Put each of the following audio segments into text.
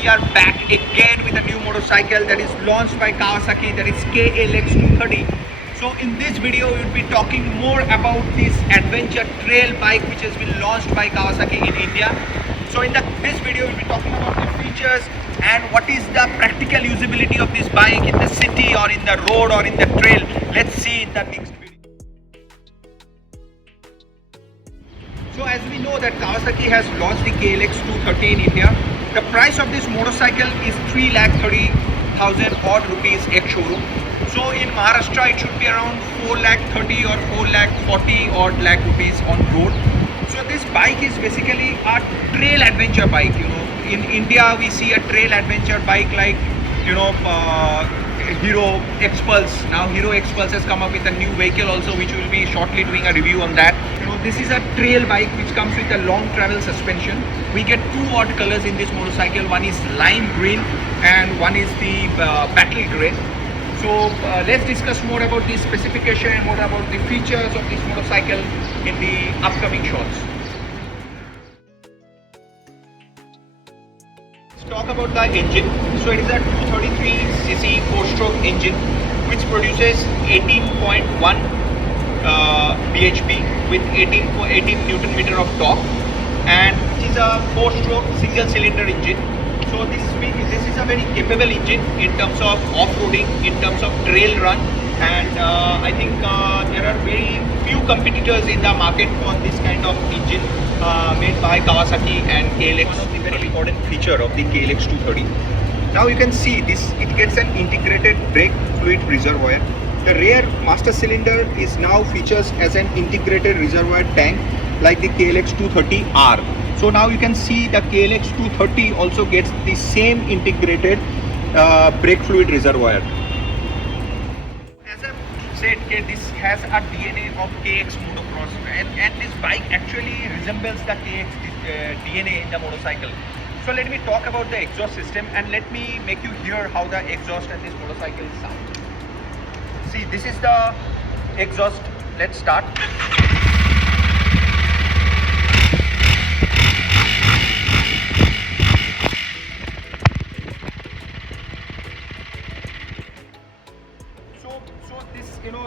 we are back again with a new motorcycle that is launched by Kawasaki, that is KLX 230. So in this video we will be talking more about this adventure trail bike which has been launched by Kawasaki in India. So in this video we will be talking about the features and what is the practical usability of this bike in the city or in the road or in the trail. Let's see in the next video. So as we know that Kawasaki has launched the KLX 230 in India. The price of this motorcycle is 3,30,000 odd rupees ex-showroom. So in Maharashtra it should be around 4,30,000 or 4,40,000 odd lakh rupees on road. So this bike is basically a trail adventure bike. You know, in India we see a trail adventure bike like Hero X-Pulse. Now Hero X-Pulse has come up with a new vehicle also, which we will be shortly doing a review on that. This is a trail bike which comes with a long travel suspension. We get two odd colors in this motorcycle. One is lime green and one is the battle grey. So let's discuss more about the specification and more about the features of this motorcycle in the upcoming shots. Let's talk about the engine. So it is a 233cc 4-stroke engine which produces 18.1 bhp with 18 Newton meter of torque, and it is a 4-stroke single cylinder engine. So this is a very capable engine in terms of off-roading, in terms of trail run, and I think there are very few competitors in the market for this kind of engine made by Kawasaki and KLX. One of the very important feature of the KLX 230. Now you can see this, it gets an integrated brake fluid reservoir. The rear master cylinder is now features as an integrated reservoir tank like the KLX 230R. So now you can see the KLX 230 also gets the same integrated brake fluid reservoir. As I said, this has a DNA of KX motocross, and this bike actually resembles the KX DNA in the motorcycle. So let me talk about the exhaust system and let me make you hear how the exhaust and this motorcycle sound. See, this is the exhaust. Let's start. So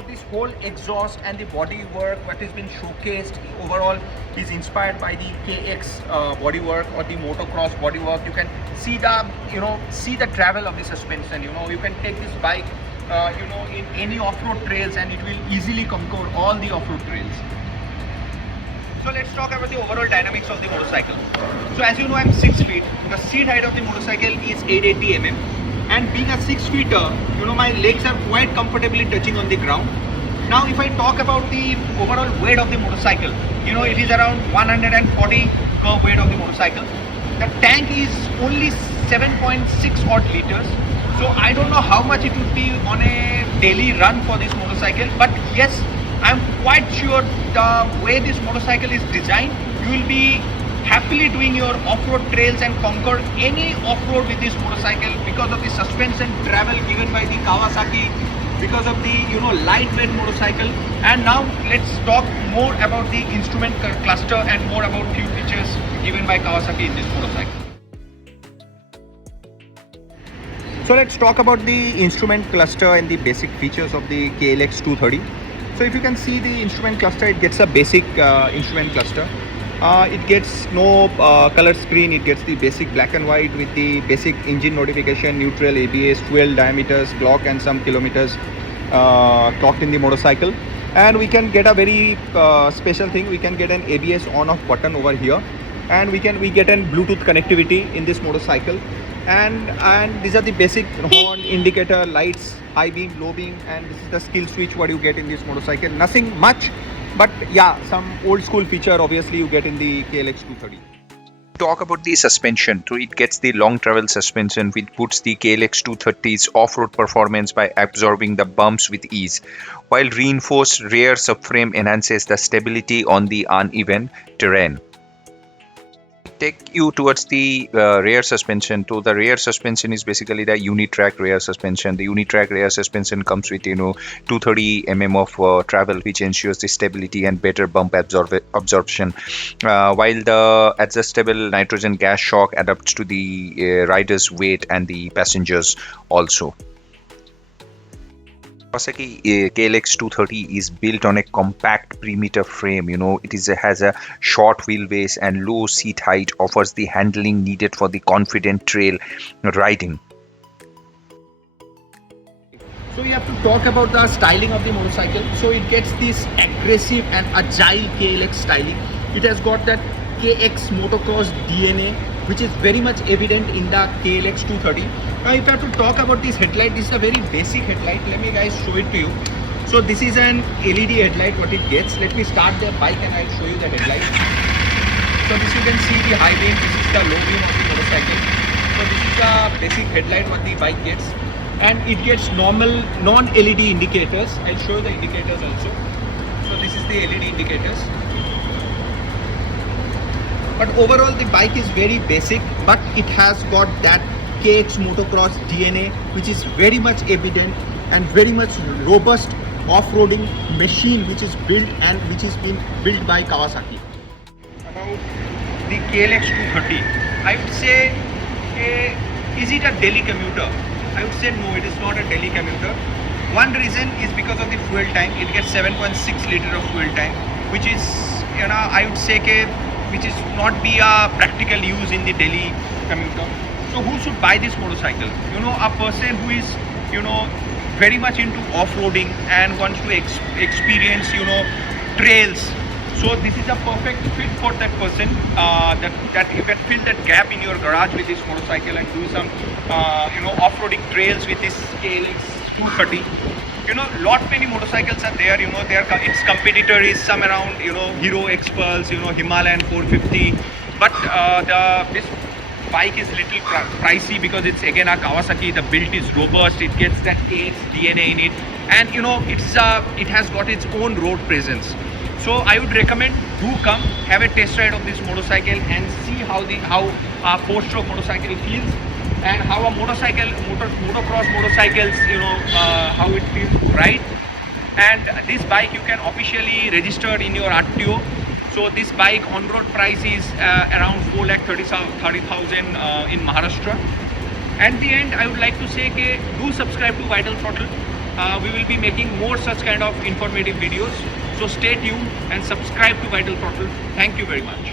this whole exhaust and the body work what has been showcased overall is inspired by the KX bodywork or the motocross bodywork. You can see the travel of the suspension. You can take this bike in any off-road trails and it will easily conquer all the off-road trails. So let's talk about the overall dynamics of the motorcycle. So as you know, I'm 6 feet. The seat height of the motorcycle is 880 mm, and being a 6-feeter, my legs are quite comfortably touching on the ground. Now if I talk about the overall weight of the motorcycle, it is around 140 curb weight of the motorcycle. The tank is only 7.6 odd liters. So I don't know how much it would be on a daily run for this motorcycle, but yes, I'm quite sure the way this motorcycle is designed, you will be happily doing your off-road trails and conquer any off-road with this motorcycle because of the suspension travel given by the Kawasaki, because of the lightweight motorcycle. And now let's talk more about the instrument cluster and more about few features given by Kawasaki in this motorcycle. So let's talk about the instrument cluster and the basic features of the KLX 230. So if you can see the instrument cluster, it gets a basic instrument cluster. It gets no color screen. It gets the basic black and white with the basic engine notification, neutral, ABS, fuel diameters, clock and some kilometers clocked in the motorcycle. And we can get a very special thing. We can get an ABS on-off button over here, and we get an Bluetooth connectivity in this motorcycle. And these are the basic horn, indicator, lights, high beam, low beam, and this is the skill switch what you get in this motorcycle. Nothing much, but yeah, some old school feature obviously you get in the KLX 230. Talk about the suspension. So it gets the long travel suspension which puts the KLX 230's off-road performance by absorbing the bumps with ease, while reinforced rear subframe enhances the stability on the uneven terrain. take you towards the rear suspension. So the rear suspension is basically the unitrack rear suspension. The unitrack rear suspension comes with 230 mm of travel, which ensures the stability and better bump absorption. While the adjustable nitrogen gas shock adapts to the rider's weight and the passengers also. Kawasaki KLX 230 is built on a compact perimeter frame. Has a short wheelbase and low seat height, offers the handling needed for the confident trail riding. So you have to talk about the styling of the motorcycle. So it gets this aggressive and agile KLX styling. It has got that KX motocross DNA, which is very much evident in the KLX 230. Now if I have to talk about this headlight, this is a very basic headlight. Let me guys show it to you. So this is an LED headlight what it gets. Let me start the bike and I'll show you the headlight. So this you can see the high beam, this is the low beam of the motorcycle. So this is the basic headlight what the bike gets. And it gets normal non-LED indicators. I'll show you the indicators also. So this is the LED indicators. But overall the bike is very basic, but it has got that KX motocross DNA, which is very much evident and very much robust off-roading machine, which is built and which is been built by Kawasaki. About the KLX 230, I would say, is it a daily commuter? I would say no, it is not a daily commuter. One reason is because of the fuel tank. It gets 7.6 liter of fuel tank, which is, I would say, which is not be a practical use in the daily commuter. So who should buy this motorcycle? A person who is, very much into off-roading and wants to experience, trails. So this is a perfect fit for that person. That you can fill that gap in your garage with this motorcycle and do some, off-roading trails with this KLX 230. Lot many motorcycles are there. Its competitor is some around, Hero X-Pulse, Himalayan 450. But this bike is little pricey because it's again a Kawasaki. The build is robust. It gets that KX DNA in it, and it has got its own road presence. So I would recommend, do come have a test ride of this motorcycle and see how a 4-stroke motorcycle feels, and how a motocross motorcycles, how it feels to ride. And this bike you can officially register in your RTO. So this bike on-road price is around 4,30,000 in Maharashtra. At the end, I would like to say, do subscribe to Vital Throttle. We will be making more such kind of informative videos. So stay tuned and subscribe to Vital Throttle. Thank you very much.